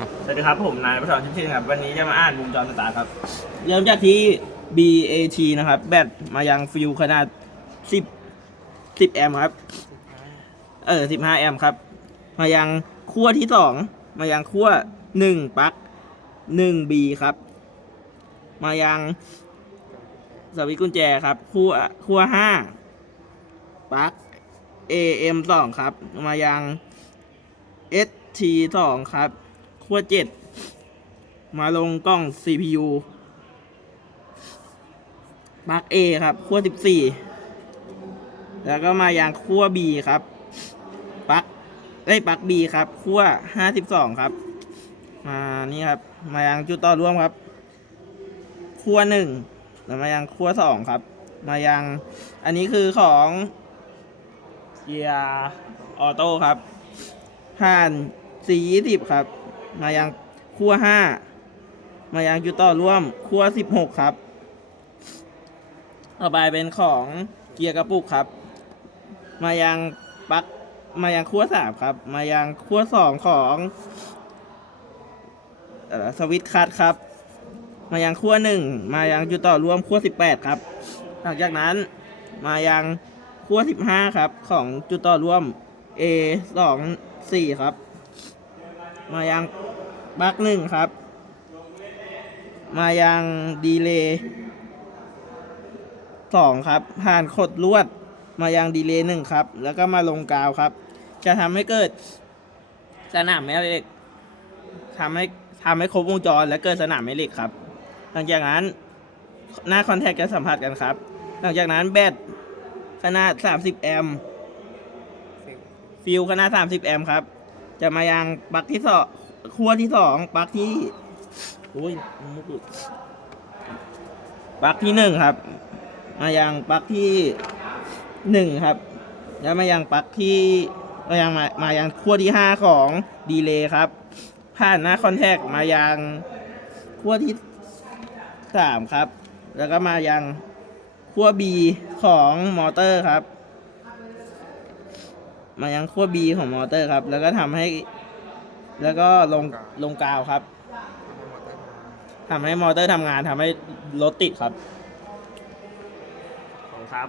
ครับ สวัสดีครับผมนายประสอนชิมชื่นครับ วันนี้จะมาอ่านวงจรสตาร์ทครับ เริ่มจากที่ BAT นะครับ แบตมายังฟิวขนาด 10 10 แอมป์ครับ เออ 15 แอมป์ครับ มายังขั้วที่ 2 มายังขั้ว 1 ปลั๊ก 1B ครับ มายังสวิตช์กุญแจครับขั้วขั้ว 5 ปลั๊ก AM 2 ครับ มายัง ST 2 ครับ ขั้ว7มาลงกล้อง CPU ปลั๊ก A ครับขั้ว14แล้วก็มายังขั้ว B ครับปลั๊กเอ้ปลั๊ก B ครับขั้ว52ครับมานี่ครับ มายังจุดต่อร่วมครับขั้ว1แล้วมายังขั้ว2ครับ มายังอันนี้คือของเกียร์ออโต้ครับผ่านสี่ยี่สิบครับ มายังขั้วห้ามายังจุดต่อร่วมขั้วสิบหกครับต่อไปเป็นของเกียร์กระปุกครับ มายังปลั๊กมายังขั้วสามครับ มายังขั้วสองของสวิตช์คัทครับ มายังขั้วหนึ่งมายังจุดต่อร่วมขั้วสิบแปดครับ หลังจากนั้นมายังขั้วสิบห้าครับ ของจุดต่อร่วม A สองสี่ครับ มายังบักหนึ่งครับ มายังดีเลย์สองครับผ่านขดลวด มายังดีเลย์หนึ่งครับ แล้วก็มาลงกาวครับ จะทำให้เกิดสนามแม่เหล็กทำให้ทำให้ครบวงจร และเกิดสนามแม่เหล็กครับ หลังจากนั้นหน้าคอนแทคจะสัมผัสกันครับ หลังจากนั้นแบตขนาด 30 แอมป์ฟิวขนาด 30 แอมป์ครับ จะมายังปลักที่สองขั้วที่สองปลักที่โอ้ยมุกหลุดปลักที่หนึ่งครับ มายังปลักที่หนึ่งครับ แล้วมายังปลักที่มายังมามายังขั้วที่ห้าของดีเลย์ครับ ผ่านหน้าคอนแทคมายังขั้วที่สามครับ แล้วก็มายังขั้ว B ของมอเตอร์ครับ มายังขั้ว B ของมอเตอร์ครับ แล้วก็ทำให้ แล้วก็ลงลงกาวครับทำให้มอเตอร์ทำงานทำให้รถติดครับ ขอบคุณครับ